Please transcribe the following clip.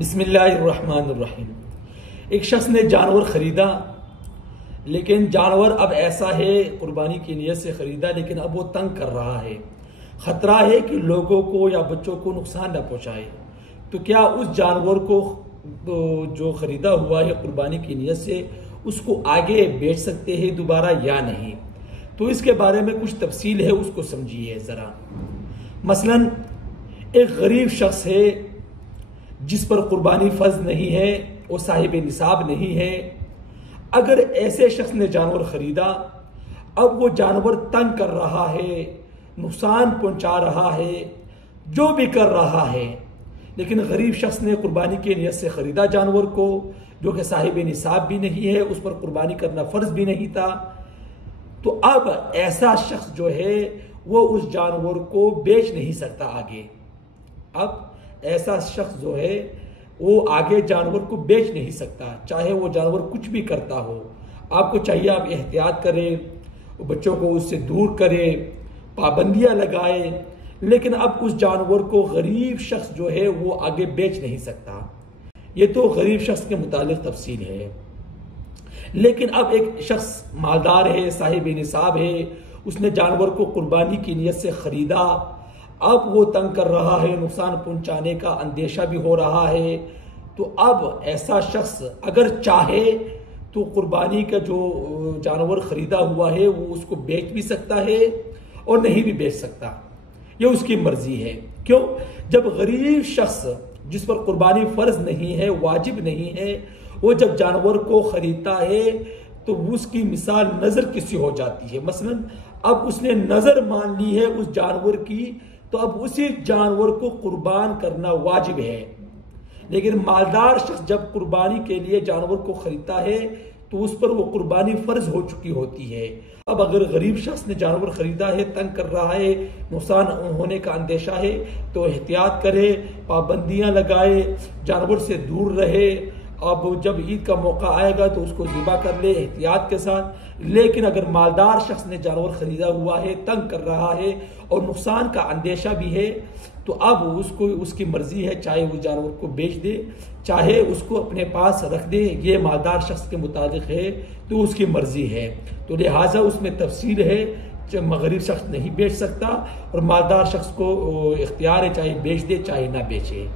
بسم اللہ الرحمن الرحیم۔ ایک شخص نے جانور خریدا، لیکن جانور اب ایسا ہے قربانی کی نیت سے خریدا، لیکن اب وہ تنگ کر رہا ہے، خطرہ ہے کہ لوگوں کو یا بچوں کو نقصان نہ پہنچائے۔ تو کیا اس جانور کو جو خریدا ہوا ہے قربانی کی نیت سے اس کو آگے بیچ سکتے ہیں دوبارہ یا نہیں؟ تو اس کے بارے میں کچھ تفصیل ہے، اس کو سمجھیے ذرا۔ مثلا ایک غریب شخص ہے جس پر قربانی فرض نہیں ہے، وہ صاحب نصاب نہیں ہے۔ اگر ایسے شخص نے جانور خریدا، اب وہ جانور تنگ کر رہا ہے، نقصان پہنچا رہا ہے، جو بھی کر رہا ہے، لیکن غریب شخص نے قربانی کی نیت سے خریدا جانور کو، جو کہ صاحب نصاب بھی نہیں ہے، اس پر قربانی کرنا فرض بھی نہیں تھا، تو اب ایسا شخص جو ہے وہ اس جانور کو بیچ نہیں سکتا آگے۔ اب ایسا شخص جو ہے وہ آگے جانور کو بیچ نہیں سکتا، چاہے وہ جانور کچھ بھی کرتا ہو۔ آپ کو چاہیے آپ احتیاط کریں، بچوں کو اس سے دور کریں، پابندیاں لگائیں، لیکن اب اس جانور کو غریب شخص جو ہے وہ آگے بیچ نہیں سکتا۔ یہ تو غریب شخص کے متعلق تفصیل ہے۔ لیکن اب ایک شخص مالدار ہے، صاحب نصاب ہے، اس نے جانور کو قربانی کی نیت سے خریدا، اب وہ تنگ کر رہا ہے، نقصان پہنچانے کا اندیشہ بھی ہو رہا ہے، تو اب ایسا شخص اگر چاہے تو قربانی کا جو جانور خریدا ہوا ہے وہ اس کو بیچ بھی سکتا ہے اور نہیں بھی بیچ سکتا، یہ اس کی مرضی ہے۔ کیوں؟ جب غریب شخص جس پر قربانی فرض نہیں ہے، واجب نہیں ہے، وہ جب جانور کو خریدتا ہے تو اس کی مثال نظر کسی ہو جاتی ہے۔ مثلا اب اس نے نظر مان لی ہے اس جانور کی، تو اب اسی جانور کو قربان کرنا واجب ہے۔ لیکن مالدار شخص جب قربانی کے لیے جانور کو خریدتا ہے تو اس پر وہ قربانی فرض ہو چکی ہوتی ہے۔ اب اگر غریب شخص نے جانور خریدا ہے، تنگ کر رہا ہے، نقصان ہونے کا اندیشہ ہے، تو احتیاط کرے، پابندیاں لگائے، جانور سے دور رہے۔ اب جب عید کا موقع آئے گا تو اس کو ذبح کر لے احتیاط کے ساتھ۔ لیکن اگر مالدار شخص نے جانور خریدا ہوا ہے، تنگ کر رہا ہے اور نقصان کا اندیشہ بھی ہے، تو اب اس کی مرضی ہے، چاہے وہ جانور کو بیچ دے، چاہے اس کو اپنے پاس رکھ دے، یہ مالدار شخص کے مطابق ہے، تو اس کی مرضی ہے۔ تو لہٰذا اس میں تفصیل ہے، غریب شخص نہیں بیچ سکتا اور مالدار شخص کو اختیار ہے، چاہے بیچ دے چاہے نہ بیچے۔